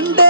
grande.